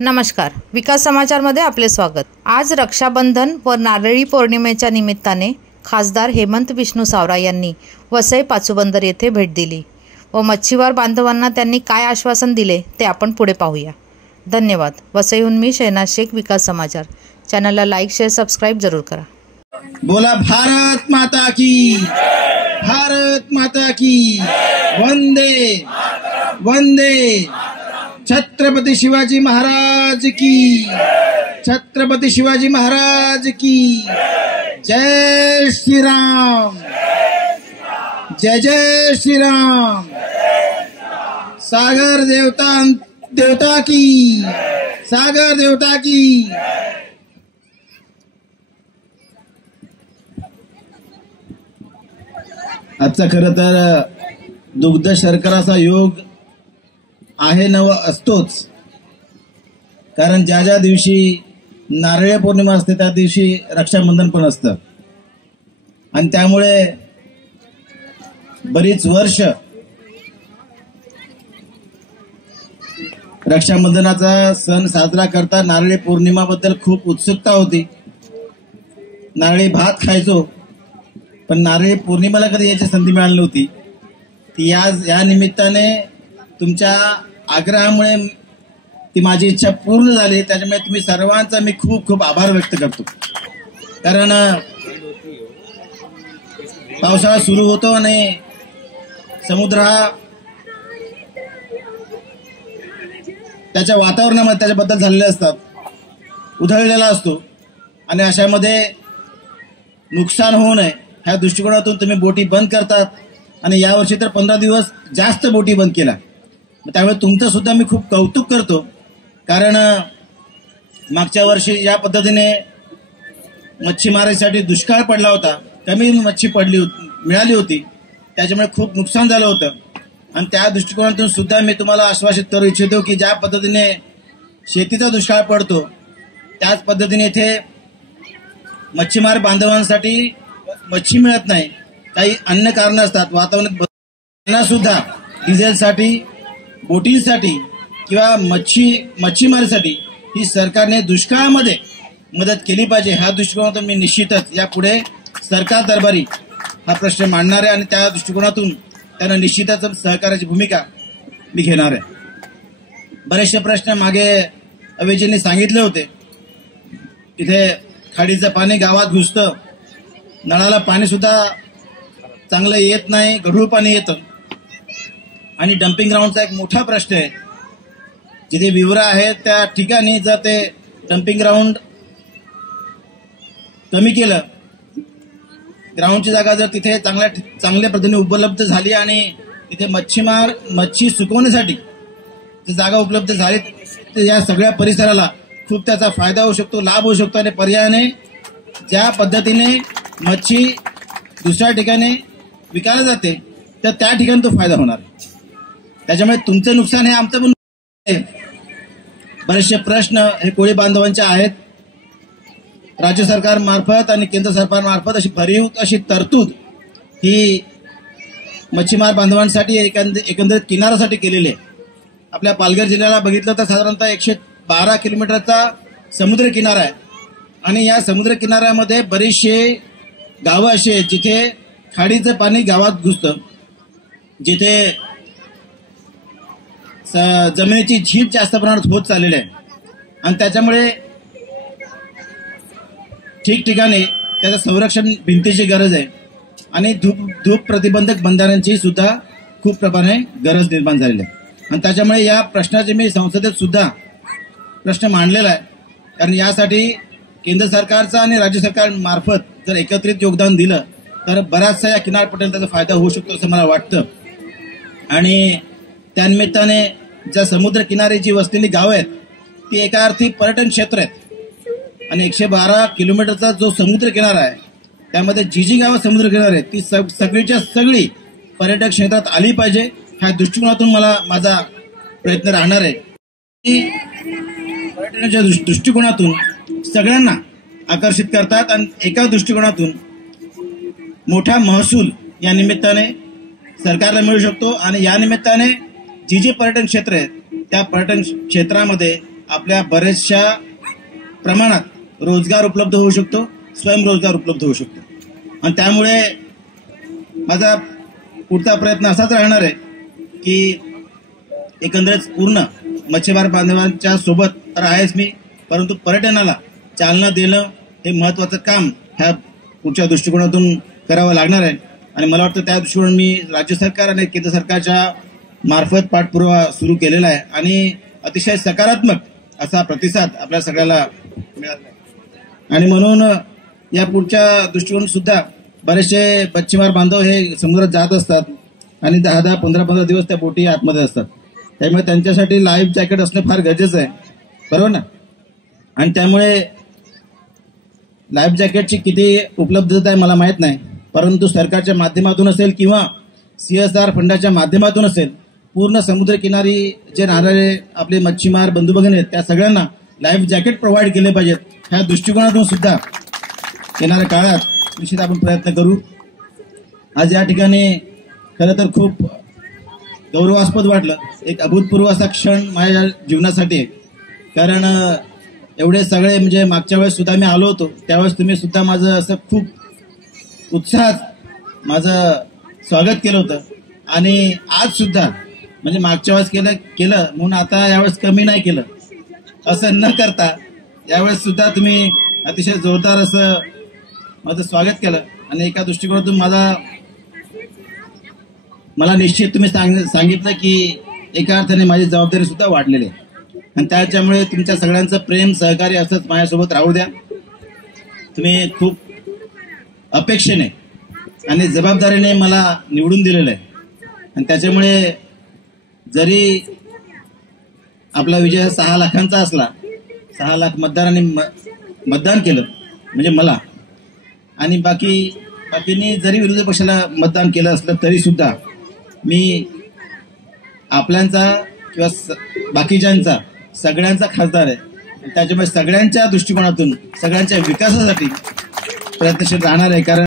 नमस्कार, विकास समाचारमध्ये आपले स्वागत। आज रक्षाबंधन व नारळी पौर्णिमेच्या निमित्ताने खासदार हेमंत विष्णू सावरा यांनी वसई पाचूबंदर येथे भेट दिली व मच्छीमार बांधवांना त्यांनी काय आश्वासन दिले ते आपण पुढे पाहूया। धन्यवाद। वसईहून मी शहनाज शेख, विकास समाचार। चॅनलला लाईक, शेअर, सबस्क्राइब जरूर करा। बोला भारत माता की, भारत माता की, वंदे वंदे। छत्रपति शिवाजी महाराज की, छत्रपति शिवाजी महाराज की। जय श्री राम, जय जय श्री राम। सागर देवता की, सागर देवता की। आजचा खरं तर दुग्ध शर्कराचा योग आहे न व असतोच, कारण ज्या ज्या दिवशी नारळी पौर्णिमा असते त्या दिवशी रक्षाबंधन पण असतं आणि त्यामुळे बरीच वर्ष रक्षाबंधनाचा सण साजरा करता नारळी पौर्णिमाबद्दल खूप उत्सुकता होती। नारळी भात खायचो, पण नारळी पौर्णिमेला कधी याची संधी मिळाली नव्हती। ती या निमित्ताने तुमच्या आग्रहामुळे ती माझी इच्छा पूर्ण झाली। त्याच्यामुळे तुम्ही सर्वांचा मी खूप खूप आभार व्यक्त करतो, कारण पावसाळा सुरू होतो आणि समुद्र हा त्याच्या वातावरणामध्ये त्याचे बदल झालेले असतात, उधळलेला असतो आणि अशामध्ये नुकसान होऊ नये ह्या दृष्टिकोनातून तुम्ही बोटी बंद करतात आणि यावर्षी तर 15 दिवस जास्त बोटी बंद केला। त्यामुळे तुमचं सुद्धा मी खूप कौतुक करतो, कारण मागच्या वर्षी या पद्धतीने मच्छीमारीसाठी दुष्काळ पडला होता, कमी मच्छी मिळाली होती, त्याच्यामुळे खूप नुकसान झालं होतं आणि त्या दृष्टिकोनातून सुद्धा मी तुम्हाला आश्वासित करू इच्छितो की ज्या पद्धतीने शेतीचा दुष्काळ पडतो त्याच पद्धतीने इथे मच्छीमार बांधवांसाठी मच्छी मिळत नाही, काही अन्य कारणं असतात, वातावरणात सुद्धा डिझेलसाठी, बोटींसाठी किंवा मच्छीमारीसाठी ही सरकारने दुष्काळामध्ये मदत केली पाहिजे। ह्या दृष्टिकोनातून मी निश्चितच यापुढे सरकार दरबारी हा प्रश्न मांडणार आहे आणि त्या दृष्टिकोनातून त्यांना निश्चितच सहकार्याची भूमिका मी घेणार आहे। बरेचसे प्रश्न मागे अवेजींनी सांगितले होते, तिथे खाडीचं पाणी गावात घुसतं, नळाला पाणी सुद्धा चांगलं येत नाही, गढूळ पाणी येतं आणि डम्पिंग ग्राउंडचा एक मोठा प्रश्न आहे। जिथे विवरा आहे त्या ठिकाणी जर ते डम्पिंग ग्राउंड कमी केलं, ग्राउंडची जागा जर तिथे चांगल्या पद्धतीने उपलब्ध झाली आणि तिथे मच्छी सुकवण्यासाठी जागा उपलब्ध झाली तर या सगळ्या परिसराला खूप त्याचा फायदा होऊ शकतो, लाभ होऊ शकतो आणि पर्यायाने ज्या पद्धतीने मच्छी दुसऱ्या ठिकाणी विकायला जाते तर त्या ठिकाणी तो फायदा होणार। त्याच्यामुळे तुमचं नुकसान हे आमचं पण आहे। बरेचसे प्रश्न हे कोळी बांधवांचे आहेत। राज्य सरकार मार्फत आणि केंद्र सरकार मार्फत अशी भरीव अशी तरतूद ही मच्छीमार बांधवांसाठी एकंदरीत किनाऱ्यासाठी केलेली आहे। आपल्या पालघर जिल्ह्याला बघितलं तर साधारणतः 112 किलोमीटरचा समुद्र किनारा आहे आणि या समुद्र किनाऱ्यामध्ये बरीचसे गावं अशी आहेत जिथे खाडीचं पाणी गावात घुसतं, जिथे जमिनीची झीज जास्त प्रमाणात होत चाललेली आहे आणि त्याच्यामुळे ठिकठिकाणी त्याचं संरक्षण भिंतीची गरज आहे आणि धूप प्रतिबंधक बंधाऱ्यांची सुद्धा खूप प्रमाणे गरज निर्माण झालेली आहे आणि त्याच्यामुळे या प्रश्नाचे मी संसदेत सुद्धा प्रश्न मांडलेला आहे, कारण यासाठी केंद्र सरकारचा आणि राज्य सरकार मार्फत जर एकत्रित योगदान दिलं तर बराचसा या किनारपट्टीला त्याचा फायदा होऊ शकतो असं मला वाटतं आणि त्यानिमित्ताने ज्या समुद्र किनारी जी वसलेली गावं आहेत ती एका अर्थी पर्यटन क्षेत्र आहेत आणि 112 किलोमीटरचा जो समुद्र किनारा आहे त्यामध्ये जी गावं समुद्र किनारे आहेत ती सगळीच्या सगळी पर्यटक क्षेत्रात आली पाहिजे। ह्या दृष्टिकोनातून माझा प्रयत्न राहणार आहे की पर्यटनाच्या दृष्टिकोनातून सगळ्यांना आकर्षित करतात आणि एका दृष्टिकोनातून मोठा महसूल या निमित्ताने सरकारला मिळू शकतो आणि या निमित्ताने जी पर्यटन क्षेत्र आहेत त्या पर्यटन क्षेत्रामध्ये आपल्या बऱ्याचशा प्रमाणात रोजगार उपलब्ध होऊ शकतो, स्वयंरोजगार उपलब्ध होऊ शकतो. आणि त्यामुळे माझा पुढचा प्रयत्न असाच राहणार आहे की एकंदरीत पूर्ण मच्छीमार बांधवांच्या सोबत तर आहेच मी, परंतु पर्यटनाला चालना देणं हे महत्त्वाचं काम ह्या पुढच्या दृष्टिकोनातून करावं लागणार आहे. आणि मला वाटतं त्या दृष्टिकोन मी राज्य सरकार आणि केंद्र सरकारच्या मार्फत पाठपुरावा सुरू केलेला आहे आणि अतिशय सकारात्मक असा प्रतिसाद आपल्या सगळ्याला मिळाला. आणि म्हणून या पुढच्या दृष्टिकोन सुद्धा बरेचसे मच्छीमार बांधव हे समुद्रात जात असतात आणि 10-10, 15-15 दिवस त्या बोटी आतमध्ये असतात. त्यामुळे त्यांच्यासाठी लाईफ जॅकेट असणं फार गरजेचं आहे, बरोबर ना. आणि त्यामुळे लाईफ जॅकेटची किती उपलब्धता आहे मला माहीत नाही, परंतु सरकारच्या माध्यमातून असेल किंवा CSR फंडाच्या माध्यमातून असेल, पूर्ण समुद्रकिनारी जे राहणारे आपले मच्छीमार बंधू भगिनी आहेत त्या सगळ्यांना लाईफ जॅकेट प्रोव्हाइड केले पाहिजेत. ह्या दृष्टिकोनातून सुद्धा येणाऱ्या काळात निश्चित आपण प्रयत्न करू. आज या ठिकाणी खरं तर खूप गौरवास्पद वाटलं, एक अभूतपूर्व असा क्षण माझ्या जीवनासाठी, कारण एवढे सगळे म्हणजे मागच्या वेळेस सुद्धा मी आलो होतो, त्यावेळेस तुम्ही सुद्धा माझं असं खूप उत्साहात माझं स्वागत केलं होतं. आणि आज सुद्धा म्हणजे मागच्या वेळेस केलं म्हणून आता यावेळेस कमी नाही केलं असं न करता यावेळेस सुद्धा तुम्ही अतिशय जोरदार असं माझं स्वागत केलं. आणि एका दृष्टिकोनातून मला निश्चित तुम्ही सांगितलं की एका अर्थाने माझी जबाबदारी सुद्धा वाढलेली आहे. आणि त्याच्यामुळे तुमच्या सगळ्यांचं प्रेम सहकार्य असंच माझ्यासोबत राहू द्या. तुम्ही खूप अपेक्षेने आणि जबाबदारीने मला निवडून दिलेलं आहे. आणि त्याच्यामुळे जरी आपला विजय 6 लाखांचा असला, 6 लाख मतदारांनी मतदान केलं म्हणजे मला, आणि बाकीनी जरी विरोधी पक्षाला मतदान केलं असलं तरी सुद्धा मी आपल्यांचा किंवा बाकीच्यांचा सगळ्यांचा खासदार आहे. त्याच्यामुळे सगळ्यांच्या दृष्टिकोनातून सगळ्यांच्या विकासासाठी प्रयत्नशील राहणार आहे. कारण